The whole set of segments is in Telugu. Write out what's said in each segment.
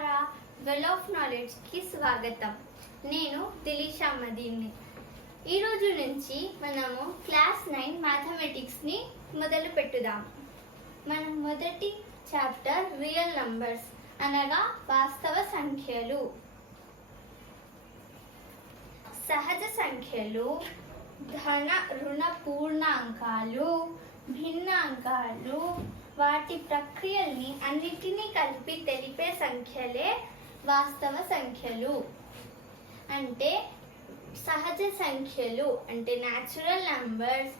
మిత్రులారా, వెల్ ఆఫ్ నాలెడ్జ్కి స్వాగతం. నేను దిలీషా మదీన్ని. ఈరోజు నుంచి మనము క్లాస్ 9 మ్యాథమెటిక్స్ని మొదలు పెట్టుదాం. మనం మొదటి చాప్టర్ రియల్ నంబర్స్ అనగా వాస్తవ సంఖ్యలు. సహజ సంఖ్యలు, ధన రుణ పూర్ణాంకాలు, భిన్నాంకాలు, వాటి ప్రక్రియల్ని అన్నిటినీ కలిపి తెలిపే సంఖ్యలే వాస్తవ సంఖ్యలు. అంటే సహజ సంఖ్యలు అంటే న్యాచురల్ నంబర్స్,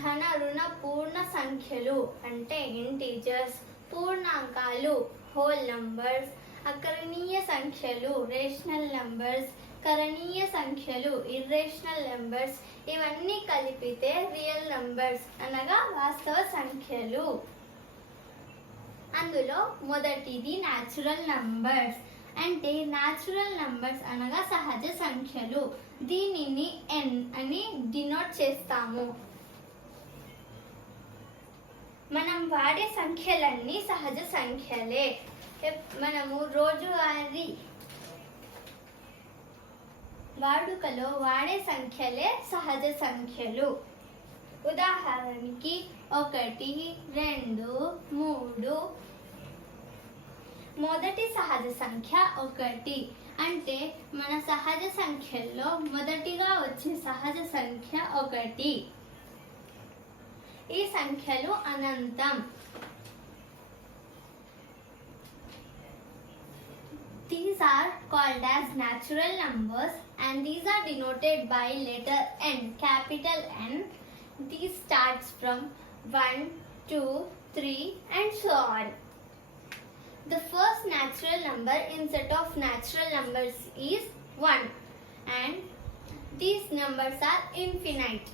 ధన రుణ పూర్ణ సంఖ్యలు అంటే ఇంటీజర్స్, పూర్ణాంకాలు హోల్ నంబర్స్, అకరణీయ సంఖ్యలు రేషనల్ నంబర్స్, కరణీయ సంఖ్యలు ఇర్రేషనల్ నంబర్స్, ఇవన్నీ కలిపితే రియల్ నంబర్స్ అనగా వాస్తవ సంఖ్యలు. అందులో మొదటిది న్యాచురల్ నంబర్స్. అంటే న్యాచురల్ నంబర్స్ అనగా సహజ సంఖ్యలు. దీనిని n అని డినోట్ చేస్తాము. మనం వాడే సంఖ్యలన్నీ సహజ సంఖ్యలే. మనము రోజువారీ వాడుకలో వాడే సంఖ్యలే సహజ సంఖ్యలు. ఉదాహరణకి 1, 2, 3. మొదటి సహజ సంఖ్య 1. అంటే మన సహజ సంఖ్యల్లో మొదటిగా వచ్చే సహజ సంఖ్య 1. ఈ సంఖ్యలు అనంతం. These are called as natural numbers and these are denoted by letter n, capital N. These starts from 1, 2, 3 and so on. The first natural number in set of natural numbers is 1 and these numbers are infinite.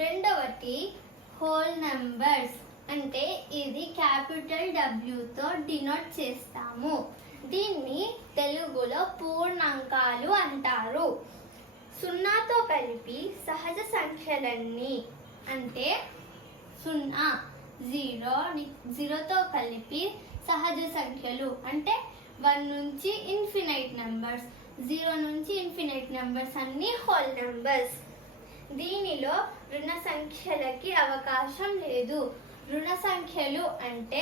రెండవది హోల్ నంబర్స్. అంటే ఇది క్యాపిటల్ W తో డినోట్ చేస్తాము. దీన్ని తెలుగులో పూర్ణాంకాలు అంటారు. సున్నాతో కలిపి సహజ సంఖ్యలన్నీ అంటే 0, 0తో కలిపి సహజ సంఖ్యలు అంటే 1 నుంచి ఇన్ఫినైట్ నంబర్స్, 0 నుంచి ఇన్ఫినైట్ నంబర్స్ అన్నీ హోల్ నంబర్స్. దీనిలో రుణ సంఖ్యలకి అవకాశం లేదు. రుణ సంఖ్యలు అంటే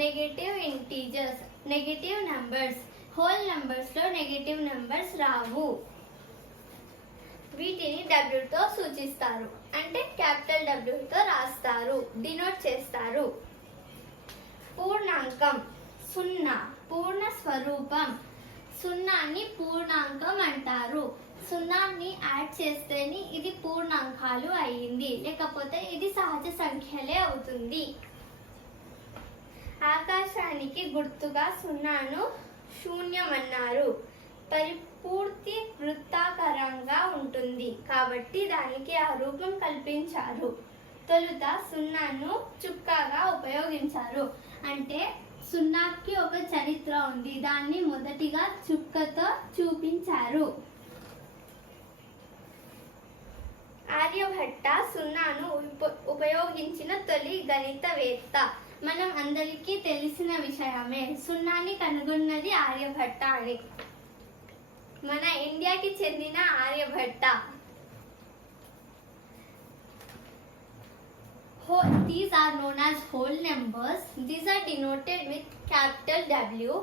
negative integers, negative numbers. Whole నంబర్స్లో నెగటివ్ నంబర్స్ రావు. వీటిని W తో సూచిస్తారు. అంటే క్యాపిటల్ W తో రాస్తారు, డినోట్ చేస్తారు. పూర్ణాంకం 0, పూర్ణ స్వరూపం. సున్నాని పూర్ణాంకం అంటారు. సున్నాని యాడ్ చేస్తేనే ఇది పూర్ణాంకాలు అయ్యింది, లేకపోతే ఇది సహజ సంఖ్యలే అవుతుంది. ఆకాశానికి గుర్తుగా 0ను శూన్యమన్నారు. పరిపూర్తి వృత్తాకారంగా ఉంటుంది కాబట్టి దానికి ఆ రూపం కల్పించారు. తొలుత 0ను చుక్కగా ఉపయోగించారు. అంటే 0కి ఒక చరిత్ర ఉంది, దాన్ని మొదటిగా చుక్కతో చూపించారు. ఆర్యభట్ట 0ను ఉపయోగించిన తొలి గణితవేత్త. మనం అందరికీ తెలిసిన విషయమే, 0ని కనుగొన్నది ఆర్యభట్ట అని. మన ఇండియాకి చెందిన Aryabhata. These are known as whole numbers. These are denoted with capital W.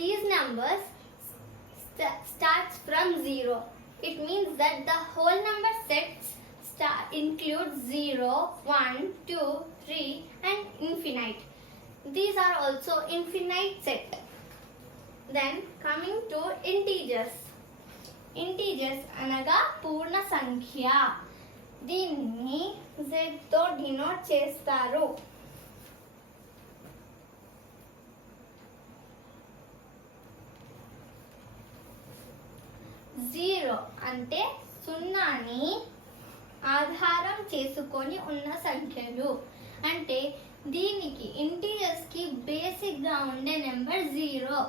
These numbers starts from 0. It means that the whole number sets includes 0, 1, 2, 3 and infinite. These are also infinite set. Then coming to integers. Integers అనగా పూర్ణ సంఖ్య. దీన్ని Z తో డినోట్ చేస్తారు. జీరో అంటే 0ని ఆధారం చేసుకొని ఉన్న సంఖ్యలు. అంటే దీనికి ఇంటీజర్స్కి బేసిక్గా ఉండే నెంబర్ 0.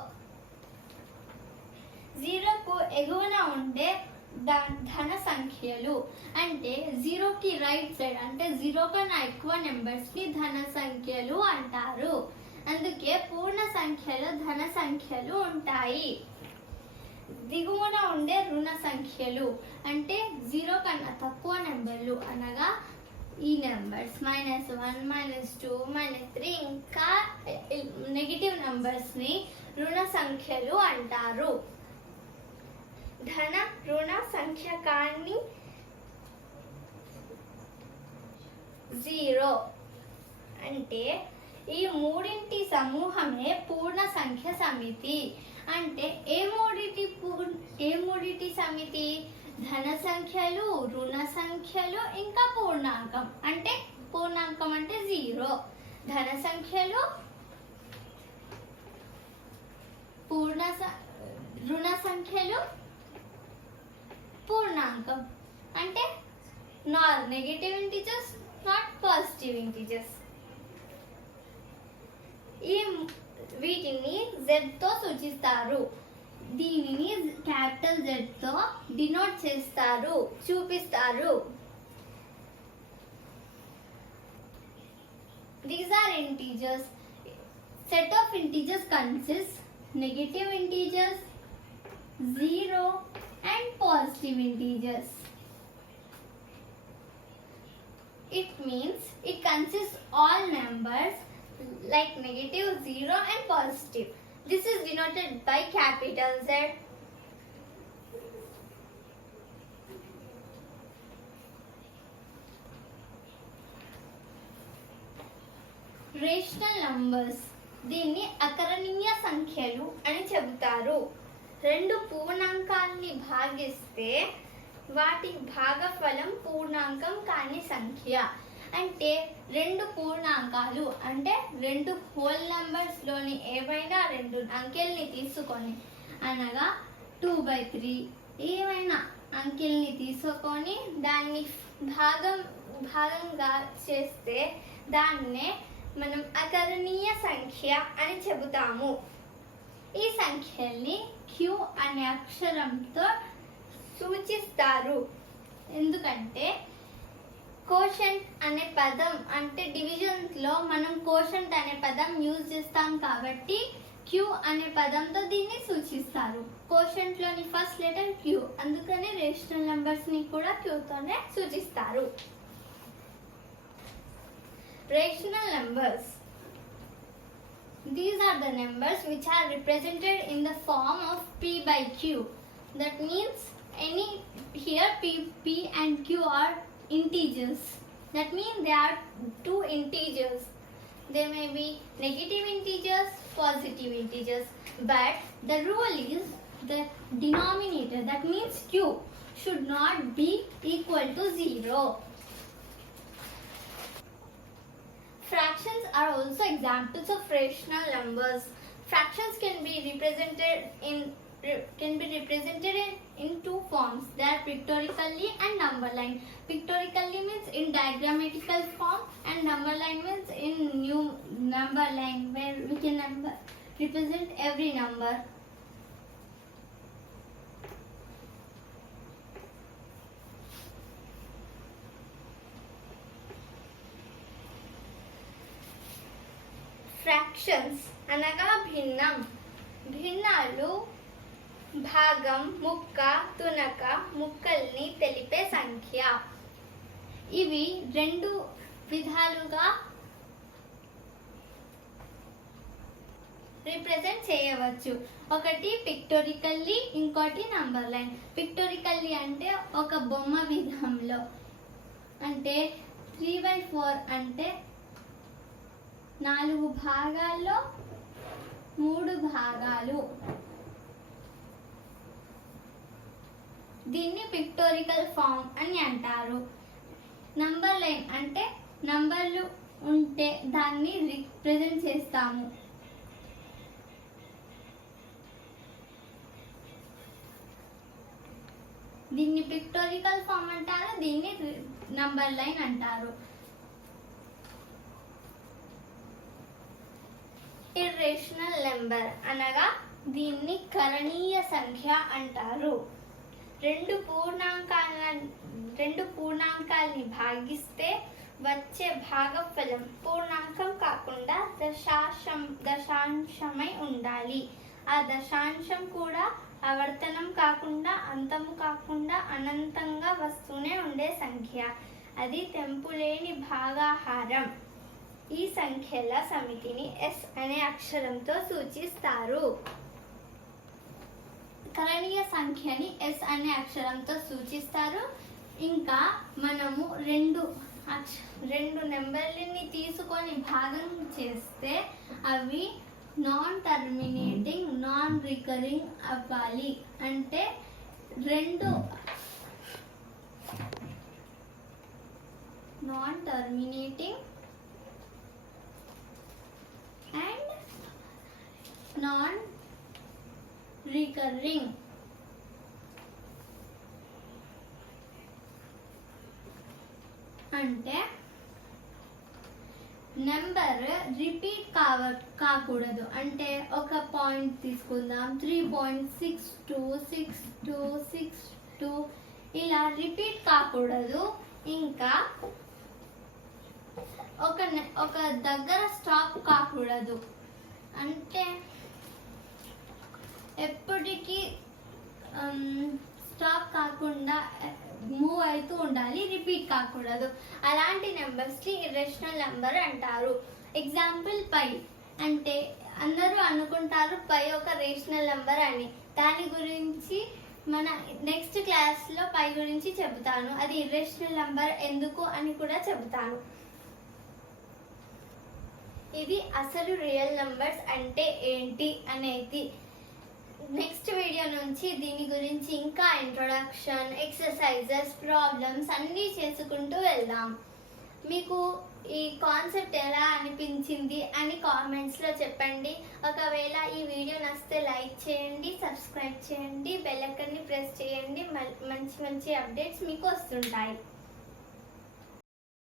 0కు ఎగువన ఉండే ధన సంఖ్యలు. అంటే 0కి రైట్ సైడ్ అంటే 0 కన్నా ఎక్కువ నెంబర్స్ని ధన సంఖ్యలు అంటారు. అందుకే పూర్ణ సంఖ్యలో ధన సంఖ్యలు ఉంటాయి. దిగువన ఉండే రుణ సంఖ్యలు అంటే 0 కన్నా తక్కువ నెంబర్లు అనగా ఈ నెంబర్స్ -1, -2, -3 ఇంకా నెగిటివ్ నంబర్స్ని రుణ సంఖ్యలు అంటారు. ధన రుణ సంఖ్యకాన్ని 0 అంటే ఈ మూడింటి సమూహమే పూర్ణ సంఖ్య సమితి. అంటే ఏ మూడిటి సమితి? ధన సంఖ్యలు, రుణ సంఖ్యలు ఇంకా పూర్ణాంకం. అంటే పూర్ణాంకం అంటే 0. ధన సంఖ్యలు, రుణ సంఖ్యలు, పూర్ణాంకం అంటే negative integers, not positive integers. వీటిని Z తో సూచిస్తారు. దీనిని క్యాపిటల్ Z తో డినోట్ చేస్తారు, చూపిస్తారు. These are integers. Set of integers consists negative integers, 0 and positive integers. It means it consists all numbers like negative, 0 and positive. This is denoted by capital Z. Rational numbers, దీన్ని అకరణీయ సంఖ్యలు అని చెబుతారు. రెండు పూర్ణాంకాల్ని భాగిస్తే వాటి భాగఫలం పూర్ణాంకం కాని సంఖ్య. అంటే రెండు పూర్ణాంకాలు అంటే రెండు హోల్ నెంబర్స్లోని ఏవైనా రెండు అంకెల్ని తీసుకొని అనగా 2/3 ఏవైనా అంకెల్ని తీసుకొని దాన్ని భాగంగా చేస్తే దాన్నే మనం అకరణీయ సంఖ్య అని చెబుతాము. ఈ సంఖ్యల్ని Q అనే అక్షరంతో సూచిస్తారు. ఎందుకంటే కోషంట్ అనే పదం అంటే డివిజన్స్ లో మనం కోషంట్ అనే పదం యూజ్ చేస్తాం కాబట్టి Q అనే పదంతో దీన్ని సూచిస్తారు. కోషంట్ లోని ఫస్ట్ లెటర్ Q, అందుకనే రేషనల్ నంబర్స్ ని కూడా Q తోనే సూచిస్తారు. Rational numbers. These are the numbers which are represented in the form of P/Q. That means here P and Q are integers. That means they are two integers. They may be negative integers, positive integers. But the rule is the denominator, that means Q, should not be equal to 0. Fractions are also examples of rational numbers. Fractions can be represented in two forms. They are pictorially and number line. Pictorially means in diagrammatical form, and number line means in new number line where we can represent every number. Fractions అనగా భిన్నం. భిన్నాలు భాగం, ముక్క, తునక, ముక్కల్ని తెలిపే సంఖ్య. ఇవి రెండు విధాలుగా రిప్రజెంట్ చేయవచ్చు. ఒకటి పిక్టోరికల్లీ, ఇంకోటి నంబర్ లైన్. పిక్టోరికల్లీ అంటే ఒక బొమ్మ విధంలో, అంటే 3/4 అంటే 4 భాగాల్లో 3 భాగాలు. దీన్ని పిక్టోరికల్ ఫామ్ అని అంటారు. నంబర్ లైన్ అంటే నంబర్లు ఉంటే దాన్ని రిప్రజెంట్ చేస్తాము. దీన్ని పిక్టోరికల్ ఫామ్ అంటారు, దీన్ని నంబర్ లైన్ అంటారు. ఇర్రేషనల్ నెంబర్ అనగా దీన్ని కరణీయ సంఖ్య అంటారు. రెండు పూర్ణాంకాల్ని భాగిస్తే వచ్చే భాగఫలం పూర్ణాంకం కాకుండా దశాంశమై ఉండాలి. ఆ దశాంశం కూడా ఆవర్తనం కాకుండా, అంతము కాకుండా అనంతంగా వస్తూనే ఉండే సంఖ్య. అది తెంపులేని భాగాహారం. ఈ సంఖ్యల సమితిని S అనే అక్షరంతో సూచిస్తారు. కరణీయ సంఖ్యని S అనే అక్షరంతో సూచిస్తారు. ఇంకా మనము రెండు నెంబర్లని తీసుకొని భాగం చేస్తే అవి నాన్ టర్మినేటింగ్, నాన్ రికరింగ్ అవ్వాలి. అంటే రెండు non terminating and non recurring. అంటే నెంబర్ రిపీట్ కాకూడదు. అంటే ఒక పాయింట్ తీసుకుందాం, 3.626262 ఇలా రిపీట్ కాకూడదు. ఇంకా ఒక దగ్గర స్టాప్ కాకూడదు. అంటే ఎప్పటికీ స్టాప్ కాకుండా మూవ్ అవుతూ ఉండాలి, రిపీట్ కాకూడదు. అలాంటి నెంబర్స్ని ఇర్రేషనల్ నెంబర్ అంటారు. ఎగ్జాంపుల్ పై. అంటే అందరూ అనుకుంటారు పై ఒక రేషనల్ నెంబర్ అని. దాని గురించి మన నెక్స్ట్ క్లాస్లో పై గురించి చెబుతాను. అది ఇర్రేషనల్ నెంబర్ ఎందుకు అని కూడా చెబుతాను. ఇది అసలు రియల్ నెంబర్స్ అంటే ఏంటి అనేది నెక్స్ట్ వీడియో నుంచి దీని గురించి ఇంకా ఇంట్రొడక్షన్, ఎక్సర్సైజెస్, ప్రాబ్లమ్స్ అన్నీ చేసుకుంటూ వెళ్దాం. మీకు ఈ కాన్సెప్ట్ ఎలా అనిపించింది అని కామెంట్స్లో చెప్పండి. ఒకవేళ ఈ వీడియో నచ్చితే లైక్ చేయండి, సబ్స్క్రైబ్ చేయండి, బెల్ ఐకాన్ని ప్రెస్ చేయండి. మంచి మంచి అప్డేట్స్ మీకు వస్తుంటాయి.